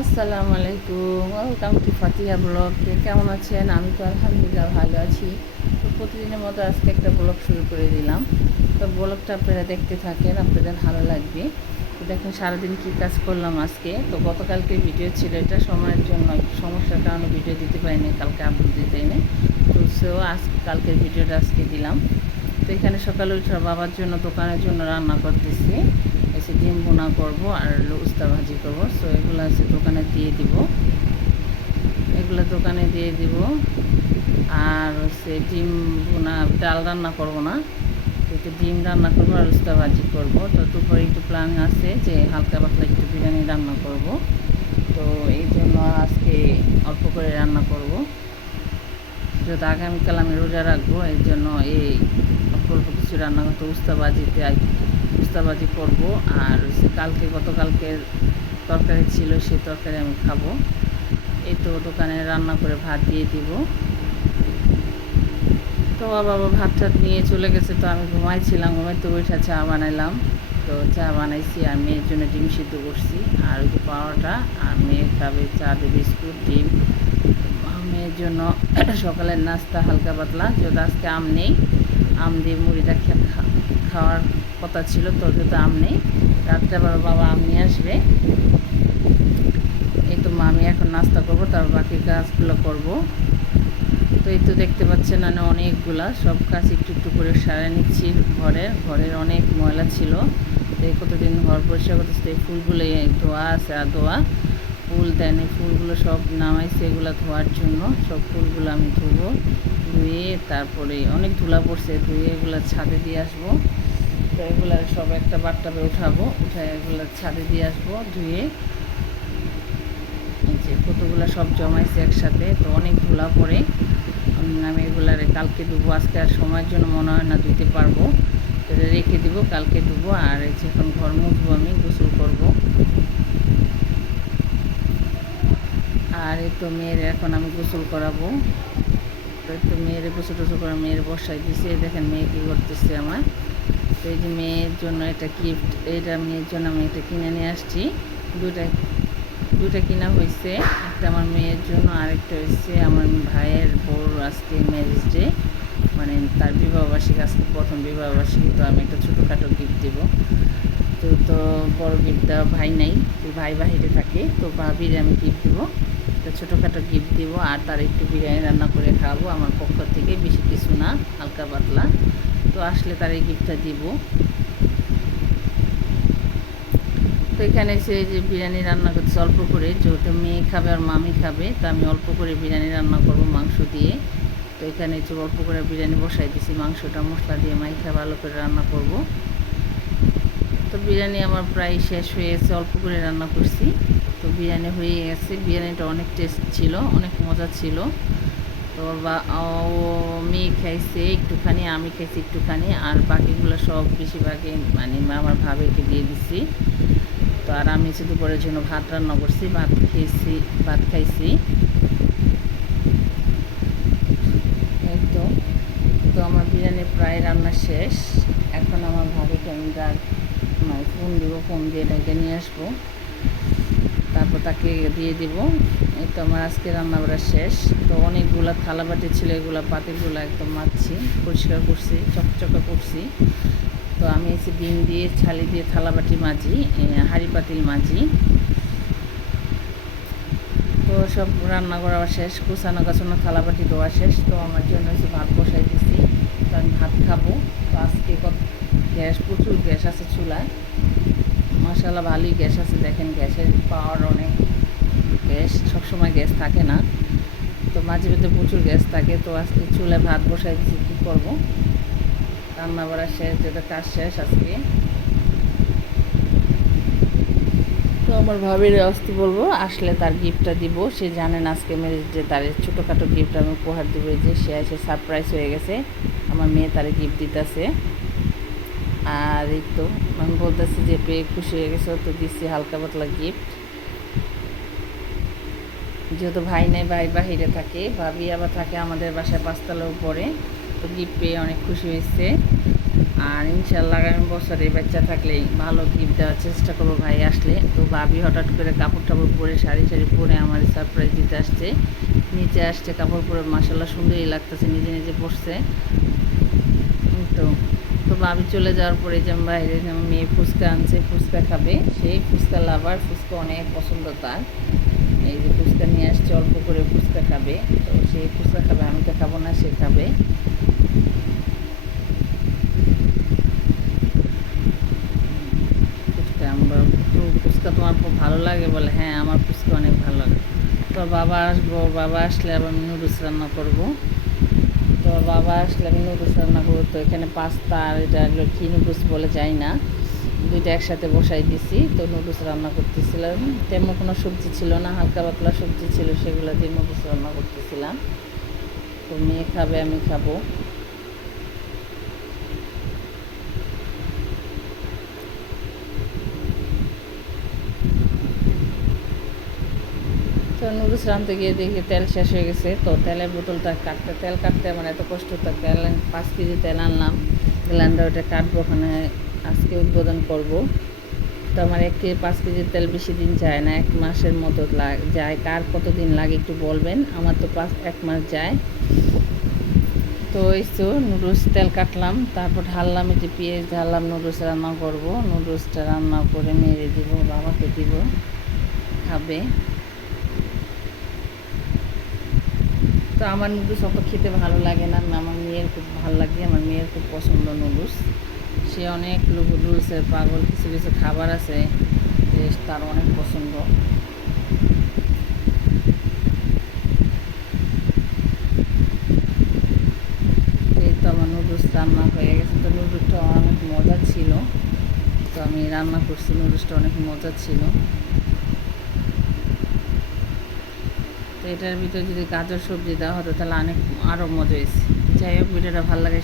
আসসালামু আলাইকুম, welcome to Fatiha blog. কেমন আছেন? আমি তো আলহামদুলিল্লাহ ভালো আছি। তো প্রতিদিনের মতো আজকে একটা ব্লগ শুরু করে দিলাম। তো ব্লগটা আপনারা দেখতে থাকেন, আপনাদের ভালো লাগবে। তো দেখেন সারাদিন কী কাজ করলাম আজকে। তো গতকালকে ভিডিও ছিল, এটা সময়ের জন্য একটু সমস্যার কারণে ভিডিও দিতে পারিনি, কালকে আপলোড দিতে পারিনি। তো আজকে কালকের ভিডিওটা আজকে দিলাম। তো এখানে সকালে উঠে বাবার জন্য দোকানের জন্য রান্না করতেছি। এসে ডিম বোনা করবো আর উস্তা ভাজি করবো। সো এগুলো আছে দোকানে দিয়ে দিব, এগুলো দোকানে দিয়ে দিব। আর হচ্ছে ডিম বোনা, ডাল রান্না করব না, একটু ডিম রান্না করবো আর উস্তা ভাজি করবো। তো দুপুরে একটু প্ল্যান আছে যে হালকা পাতলা একটু বিরিয়ানি রান্না করব। তো এই জন্য আজকে অল্প করে রান্না করব, যেহেতু আগামীকাল আমি রোজা রাখবো। এই জন্য এই অল্প অল্প কিছু রান্না করতে উস্তাবাজি করব। আর গতকালকের তরকারি ছিল, সেই তরকারি আমি খাবো। এই তো দোকানে রান্না করে ভাত দিয়ে দিব। তো বাবা ভাত টাত নিয়ে চলে গেছে। তো আমি ঘুমাইছিলাম, ঘুমাইতে উঠে চা বানাইলাম। তো চা বানাইছি আর মেয়ের জন্য ডিম সিদ্ধ করছি, আর ওই যে পাওয়াটা, আর মেয়ে খাবে চা দিয়ে বিস্কুট ডিম। মেয়ের জন্য সকালের নাস্তা হালকা পাতলা, যেহেতু আজকে আম নেই, আম দিয়ে মুড়িটা খাওয়ার কথা ছিল। তো যেহেতু আম নেই, রাত্রে আবার বাবা আম নিয়ে আসবে। এই তো আমি এখন নাস্তা করব, তারপর বাকি কাজগুলো করব। তো এই তো দেখতে পাচ্ছেন মানে অনেকগুলা সব কাজ একটু একটু করে সারা নিচ্ছি। ঘরের অনেক ময়লা ছিল, তো এই কতদিন ঘর পরিষ্কার করতেছে। এই ফুলগুলো ধোয়া আছে, আর ধোয়া ফুল দেয়নি, ফুলগুলো সব নামাইছে এগুলো ধোয়ার জন্য। সব ফুলগুলো আমি ধুয়ে তারপরে অনেক ধুলা পড়ছে, ধুয়ে এগুলো ছাদে দিয়ে আসবো। তো এগুলো সব একটা বাট্টাবে উঠাবো, উঠায় এগুলো ছাদে দিয়ে আসবো ধুয়ে। এই যে কতগুলো সব জমাইছে একসাথে, তো অনেক ধুলা পড়ে। আমি এগুলারে কালকে ধুবো, আজকে আর সময়ের জন্য মনে হয় না ধুতে পারবো। তো রেখে দিব, কালকে ধুবো। আর এই যে এখন ঘর মুছবো, আমি গোসল করব। আর এই তো মেয়ের এখন আমি গোসল করাবো। তো একটু মেয়ের গোসল টোসল করে মেয়ের বসাই দিছি। দেখেন মেয়ে কী করতেছে আমার। তো এই যে মেয়ের জন্য এটা গিফট, এটা মেয়ের জন্য আমি এটা কিনে নিয়ে আসছি। দুইটা কিনা হয়েছে, একটা আমার মেয়ের জন্য, আরেকটা হয়েছে আমার ভাইয়ের বউর আজকে ম্যারেজ ডে, মানে তার বিবাহবার্ষিকী, আজকে প্রথম বিবাহবার্ষিকী। তো আমি একটা ছোটোখাটো গিফট দেবো। তো বড় গিফট দেওয়া ভাই নাই, ভাই বাহিরে থাকে। তো ভাবির আমি গিফট দেবো, একটা ছোটোখাটো গিফট দেবো। আর তার একটু বিরিয়ানি রান্না করে খাওয়াবো আমার পক্ষ থেকে, বেশি কিছু না, হালকা পাতলা। তো আসলে তার এই গিফটটা দিব। তো এখানে এসে যে বিরিয়ানি রান্না করছে অল্প করে, যেহেতু মেয়ে খাবে আর মামি খাবে, তো আমি অল্প করে বিরিয়ানি রান্না করব মাংস দিয়ে। তো এখানে যে অল্প করে বিরিয়ানি বসাই দিছি, মাংসটা মশলা দিয়ে মাইখা ভালো করে রান্না করব। তো বিরিয়ানি আমার প্রায় শেষ হয়ে গেছে, অল্প করে রান্না করছি। তো বিরিয়ানি হয়ে গেছে, বিরিয়ানিটা অনেক টেস্ট ছিল, অনেক মজা ছিল। তো ও মেয়ে খাইছে একটুখানি, আমি খাইছি একটুখানি, আর বাকিগুলো সব বেশিরভাগই মানে আমার ভাবিকে দিয়ে দিছি। তো আর আমি হচ্ছে দুপুরের জন্য ভাত রান্না করছি, ভাত খাইছি। এই তো তো আমার বিরিয়ানি প্রায় রান্না শেষ। এখন আমার ভাবিকে আমি মানে ফোন দিয়ে ডেকে নিয়ে আসবো, তারপর তাকে দিয়ে দিব। এই তো আমার আজকে রান্না করা শেষ। তো অনেকগুলো থালাবাটি ছিল, এগুলো পাতিলগুলো একদম মাজছি, পরিষ্কার করছি, চকচকে করছি। তো আমি এসে ডিম দিয়ে ছালি দিয়ে থালাবাটি মাজি, হাঁড়ি পাতিল মাজি। তো সব রান্না করা শেষ, কুচানো গাছানো থালাবাটি ধোয়া শেষ। তো আমার জন্য হচ্ছে ভাত বসাই দিছি, তো আমি ভাত খাবো। তো আজকে প্রচুর গ্যাস আছে চুলায়, মাশাআল্লাহ ভালোই গ্যাস আছে। দেখেন গ্যাসের পাওয়ার অনেক, গ্যাস সবসময় গ্যাস থাকে না, তো মাঝে মধ্যে প্রচুর গ্যাস থাকে। তো আজকে চুলায় ভাত বসাই দিচ্ছি, কী করবো, রান্না বাড়া শেষ, যেটা কাজ শেষ আজকে। তো আমার ভাবির আসতে বলবো, আসলে তার গিফটটা দিব। সে জানেন আজকে ম্যারেজ ডে, তার ছোটোখাটো গিফট আমি উপহার দেবো। যে সে এসে সারপ্রাইজ হয়ে গেছে, আমার মেয়ে তার গিফট দিতেছে। আর এই তো আমি বলতেছি যে পেয়ে খুশি হয়ে গেছে, তো দিচ্ছি হালকা পাতলা গিফট। যেহেতু ভাই নেই, ভাই বাহিরে থাকে, ভাবি আবার থাকে আমাদের বাসায় 5 তলার উপরে। তো গিফট পেয়ে অনেক খুশি হয়েছে। আর ইনশাল্লাহ আগামী বছরে বাচ্চা থাকলেই ভালো গিফট দেওয়ার চেষ্টা করবো ভাই আসলে। তো ভাবি হঠাৎ করে কাপড় টাপড় পরে শাড়ি পরে আমার সারপ্রাইজ দিতে আসছে। নিচে আসছে কাপড় পরে, মাসাল্লাহ সুন্দরই লাগতেছে, নিজে নিজে পরছে। তো তো ভাবি চলে যাওয়ার পরে যে বাইরে মেয়ে ফুচকা আনছে, ফুচকা খাবে, সেই ফুচকা লাভার, ফুচকা অনেক পছন্দ তার। এই যে ফুচকা নিয়ে আসছে, অল্প করে ফুচকা খাবে। তো সেই ফুচকা খাবে, আমি তো খাবো না, সে খাবে। ফুচকা আমরা তো, ফুচকা তোমার খুব ভালো লাগে বলে, হ্যাঁ আমার ফুচকা অনেক ভালো লাগে। তো বাবা আসবো, বাবা আসলে আবার আমি নুডলস রান্না করবো। তো বাবা আসলে আমি নুডলস রান্না করবো। তো এখানে পাস্তা আর এটা কী নুডলস বলে যাই না, দুইটা একসাথে বসাই দিছি। তো নুডলস রান্না করতেছিলাম, তেমন কোনো সবজি ছিল না, হালকা পাতলা সবজি ছিল, সেগুলো দিয়ে নুডলস রান্না করতেছিলাম। তো মেয়ে খাবে, আমি খাবো। তো নুডলস রাঁধতে গিয়ে দেখি তেল শেষ হয়ে গেছে। তো তেলের বোতলটা কাটতে, তেল কাটতে আমার এত কষ্ট, তো তেল 5 কেজি তেল আনলাম, গ্লান্ডার ওটা কাটবো, ওখানে আজকে উদ্বোধন করব। তো আমার 5 কেজির তেল বেশি দিন যায় না, 1 মাসের মতো যায়। কার কতদিন লাগে একটু বলবেন, আমার তো 1 মাস যায়। তো এই তো নুডলস তেল কাটলাম, তারপর ঢাললাম, এই যে পেঁয়াজ ঢাললাম, নুডলস রান্না করব। নুডলসটা রান্না করে মেরে দিব, বাবাকে দিব, খাবে। তো আমার নুডলস অত খেতে ভালো লাগে না, আমার মেয়ের খুব ভালো লাগে, আমার মেয়ের খুব পছন্দ নুডলস। সে অনেক নুডলসের পাগল, কিছু কিছু খাবার আছে যে তার অনেক পছন্দ। এই তো আমার নুডলস রান্না হয়ে গেছে। তো নুডলসটা অনেক মজা ছিল, তো আমি রান্না করছি, নুডলসটা অনেক মজা ছিল। তো এটার ভিতরে যদি গাজর সবজি দেওয়া হতো তাহলে অনেক আরও মজা হয়েছে। যাই হোক, ভিডিওটা ভালো লাগে